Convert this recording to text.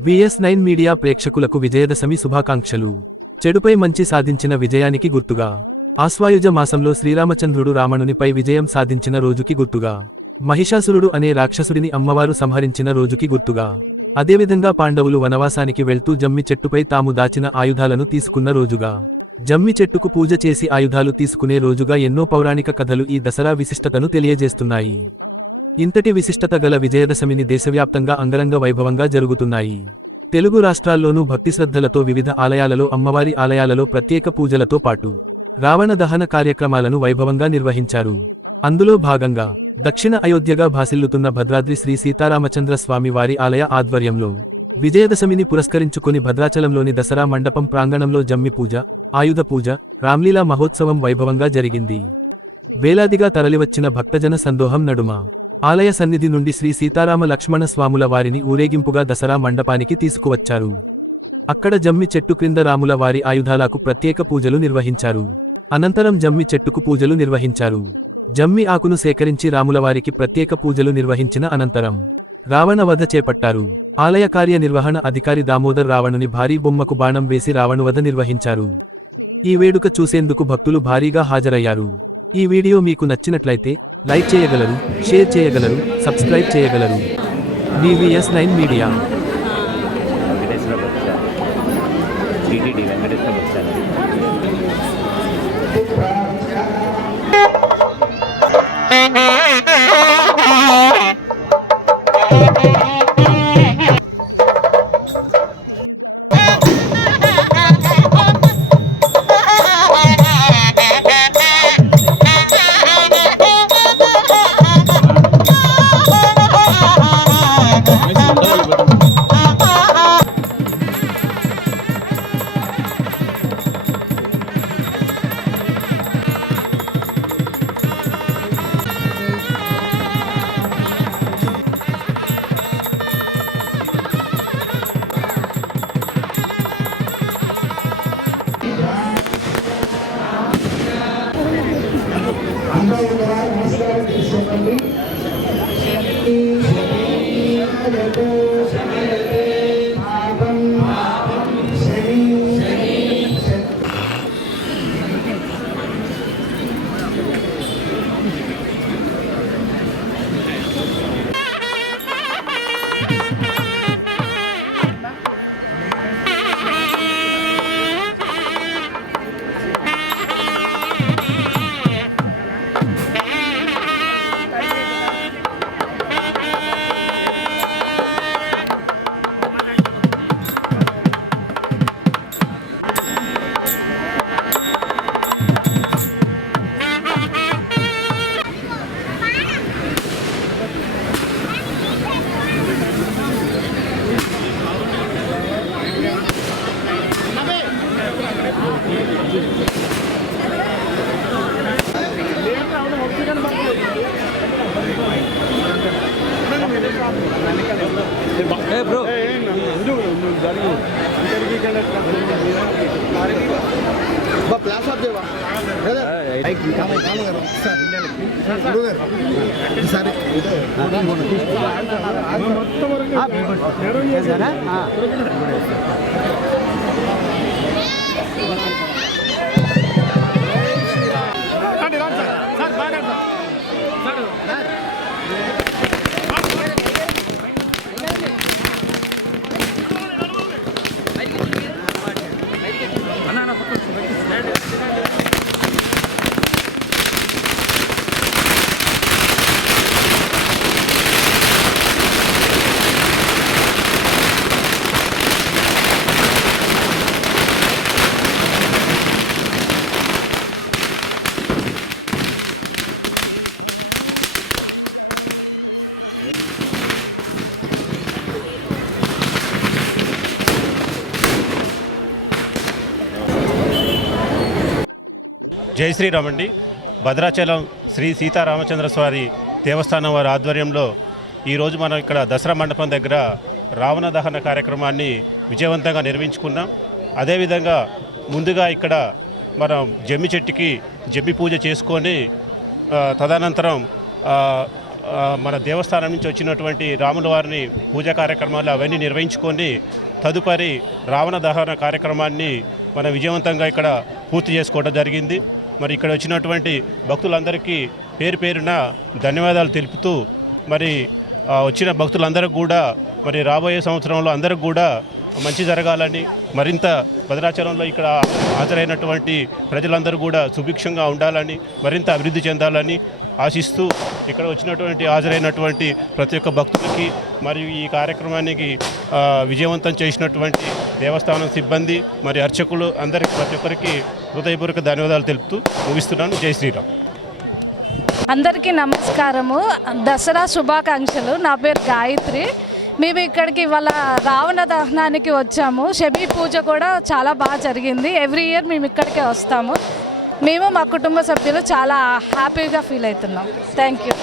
VS9 media ప్రేక్షకులకు విజయదశమి శుభాకాంక్షలు. చెడుపై మంచి సాధించిన విజయానికి గుర్తుగా, ఆశ్వాయుజ మాసంలో శ్రీరామచంద్రుడు రావణునిపై విజయం సాధించిన రోజుకి గుర్తుగా, మహిషాసురుడు అనే రాక్షసుడిని అమ్మవారు సంహరించిన రోజుకి గుర్తుగా, అదేవిధంగా పాండవులు వనవాసానికి వెళ్తూ జమ్మి చెట్టుపై తాము దాచిన ఆయుధాలను తీసుకున్న రోజుగా, జమ్మి చెట్టుకు పూజ చేసి ఆయుధాలు తీసుకునే రోజుగా ఎన్నో పౌరాణిక కథలు ఈ దసరా విశిష్టతను తెలియజేస్తున్నాయి. ఇంతటి విశిష్టత గల విజయదశమిని దేశవ్యాప్తంగా అంగరంగ వైభవంగా జరుగుతున్నాయి. తెలుగు రాష్ట్రాల్లోనూ భక్తిశ్రద్ధలతో వివిధ ఆలయాలలో అమ్మవారి ఆలయాలలో ప్రత్యేక పూజలతో పాటు రావణ దహన కార్యక్రమాలను వైభవంగా నిర్వహించారు. అందులో భాగంగా దక్షిణ అయోధ్యగా భాసిల్లుతున్న భద్రాద్రి శ్రీ సీతారామచంద్ర స్వామి వారి ఆలయ ఆధ్వర్యంలో విజయదశమిని పురస్కరించుకుని భద్రాచలంలోని దసరా మండపం ప్రాంగణంలో జమ్మి పూజ, ఆయుధ పూజ, రామ్లీలా మహోత్సవం వైభవంగా జరిగింది. వేలాదిగా తరలివచ్చిన భక్తజన సందోహం నడుమ ఆలయ సన్నిధి నుండి శ్రీ సీతారామ లక్ష్మణ స్వాముల వారిని ఊరేగింపుగా దసరా మండపానికి తీసుకువచ్చారు. అక్కడ జమ్మి చెట్టు క్రింద రాముల వారి ఆయుధాలకు ప్రత్యేక పూజలు నిర్వహించారు. అనంతరం జమ్మి చెట్టుకు పూజలు నిర్వహించారు. జమ్మి ఆకును సేకరించి రాములవారికి ప్రత్యేక పూజలు నిర్వహించిన అనంతరం రావణ వధ చేపట్టారు. ఆలయ కార్యనిర్వహణ అధికారి దామోదర్ రావణుని భారీ బొమ్మకు బాణం వేసి రావణువధ నిర్వహించారు. ఈ వేడుక చూసేందుకు భక్తులు భారీగా హాజరయ్యారు. ఈ వీడియో మీకు నచ్చినట్లయితే లైక్ చేయగలరు, షేర్ చేయగలరు, సబ్స్క్రైబ్ చేయగలరు. మీ VS9 మీడియా. జై శ్రీరామ్ అండి. భద్రాచలం శ్రీ సీతారామచంద్ర స్వామి దేవస్థానం వారి ఆధ్వర్యంలో ఈరోజు మనం ఇక్కడ దసరా మండపం దగ్గర రావణ దహన కార్యక్రమాన్ని విజయవంతంగా నిర్వహించుకున్నాం. అదేవిధంగా ముందుగా ఇక్కడ మనం జమ్మి చెట్టుకి జమ్మి పూజ చేసుకొని తదనంతరం మన దేవస్థానం నుంచి వచ్చినటువంటి రాముల వారిని పూజా కార్యక్రమాలు అవన్నీ నిర్వహించుకొని తదుపరి రావణ దహన కార్యక్రమాన్ని మనం విజయవంతంగా ఇక్కడ పూర్తి చేసుకోవడం జరిగింది. మరి ఇక్కడ వచ్చినటువంటి భక్తులందరికీ పేరు పేరున ధన్యవాదాలు తెలుపుతూ మరి వచ్చిన భక్తులందరికీ కూడా మరి రాబోయే సంవత్సరంలో అందరికి కూడా మంచి జరగాలని, మరింత భద్రాచలంలో ఇక్కడ హాజరైనటువంటి ప్రజలందరూ కూడా సుభిక్షంగా ఉండాలని, మరింత అభివృద్ధి చెందాలని ఆశిస్తూ ఇక్కడ వచ్చినటువంటి హాజరైనటువంటి ప్రతి ఒక్క భక్తులకి మరియు ఈ కార్యక్రమానికి విజయవంతం చేసినటువంటి దేవస్థానం సిబ్బంది మరి అర్చకులు అందరికీ ప్రతి ఒక్కరికి హృదయపూర్వక ధన్యవాదాలు తెలుపుతూ ముగిస్తున్నాను. జై శ్రీరామ్. అందరికీ నమస్కారము, దసరా శుభాకాంక్షలు. నా పేరు గాయత్రి. మేము ఇక్కడికి ఇవాళ రావణ దహనానికి వచ్చాము. షబీ పూజ కూడా చాలా బాగా జరిగింది. ఎవ్రీ ఇయర్ మేము ఇక్కడికే వస్తాము. మేము మా కుటుంబ సభ్యులు చాలా హ్యాపీగా ఫీల్ అవుతున్నాం. Thank you.